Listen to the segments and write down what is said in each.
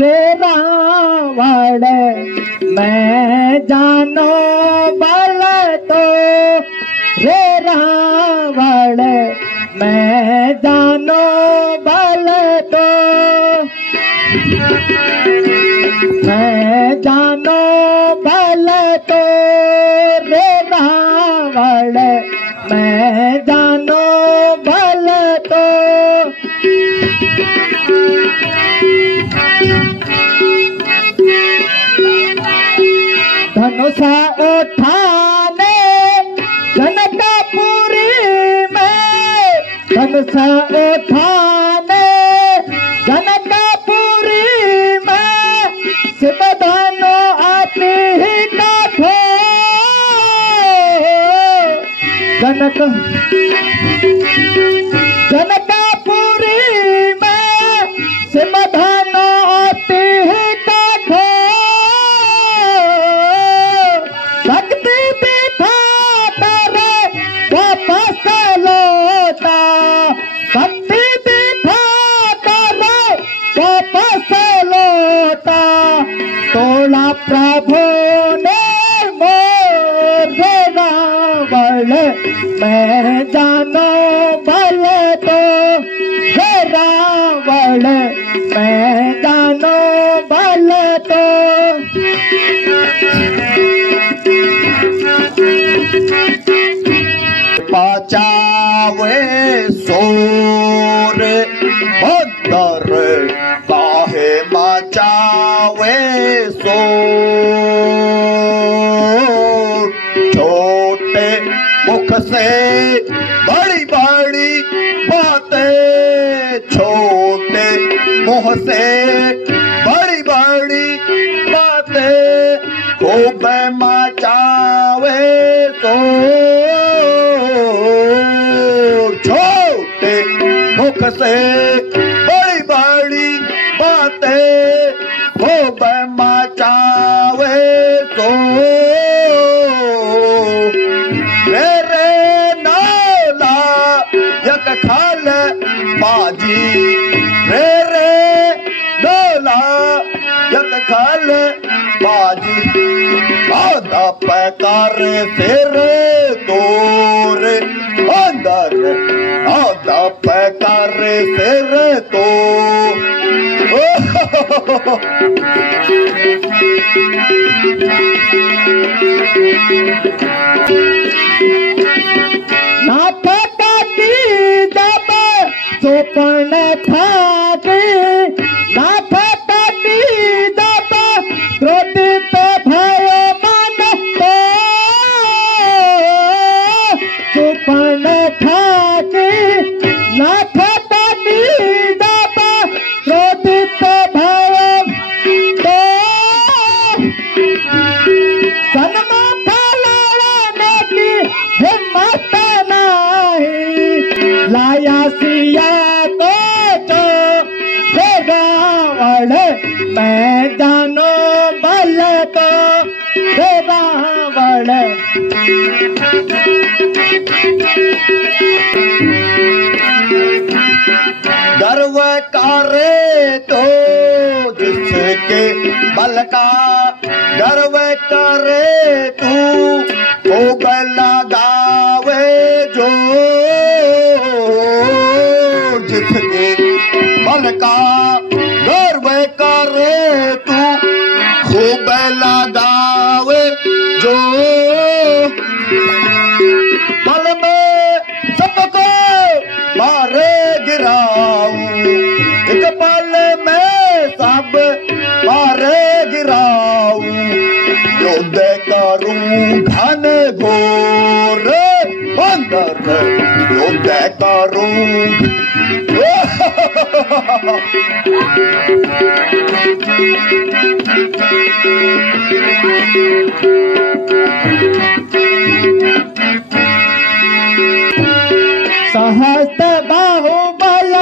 रे रावण मैं जानो बल तो रे रावण मैं जानो बल तो मैं जानो बल तो रे रावण मैं जानो बल तो धनुषा उठाने जनकपुरी में धनुषा उठाने जनकपुरी में सिमधनु आती ही काठो जनकपुरी में सिमधनु आती ही काठो शक्ति दिखाता रे वापस लौटा शक्ति दिखाता रे वापस लौटा तोड़ा प्रभु ने मोर रावण मैं जानो बल तो हे रावण मैं जानो बल तो बचावे सोर बंदर काहे बचावे सोर छोटे मुख से बड़ी बड़ी बातें छोटे मुंह से बड़ी बड़ी बातें खूब मचावे छोटे मुख से बड़ी बड़ी बातें खूब मचावे तो मेरे नाला यक खाल बाजी मेरे नाला यक खाल बाजी आधा पैकार सिर तोर अंदर आधा पैकार सिर तो ना फटकी जब सोपन खाते ना फटकी जब क्रोधित भयो मन तो सोपन खाते ना फटकी जब क्रोधित भयो तो सन्मुख लड़ने की हिम्मत नहीं लाया सिया को जो हे रावण मैं जानो बल को हे रावण गर्व करे तो जिसके बल का गर्व करे तू खूब लगावे जो जिसके बल का गर्व करे तू खूब लगावे जो पल में सबको मारे गिराऊं एक पल में सब मारे गिराऊं युद्ध करूं घन घोर बंदर युद्ध करूं सहस्त्र बाहुबल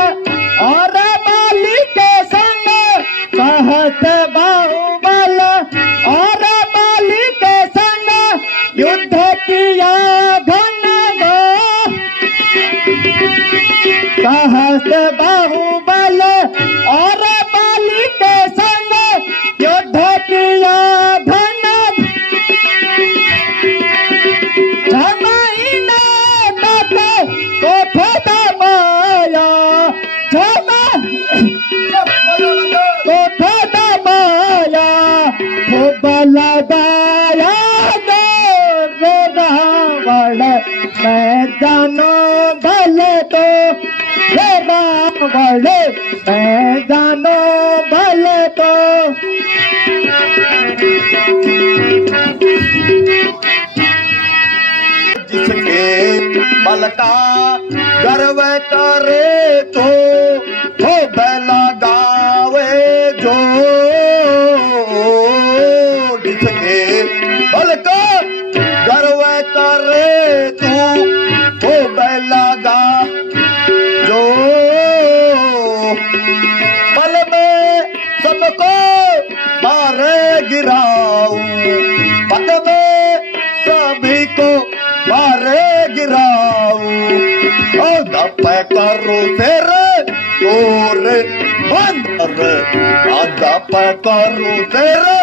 और बाली के संग सहस्त्र बाहुबल और बाली के संग युद्ध किया घन घोर सहस्त्र बाहुबल और बाली के संग जानो भले तो हे राम भले मैं जानो भले तो जिसके बल का गर्व करे तो वो बैला गावे जो, जिसके बल का गर्व करे तू वो बैला गा जो, पल में सबको मारे गिराऊं, पल में सभी को मारे गिराऊं, और दप करूं तेरे गोरे बंदर, दप करूं तेरे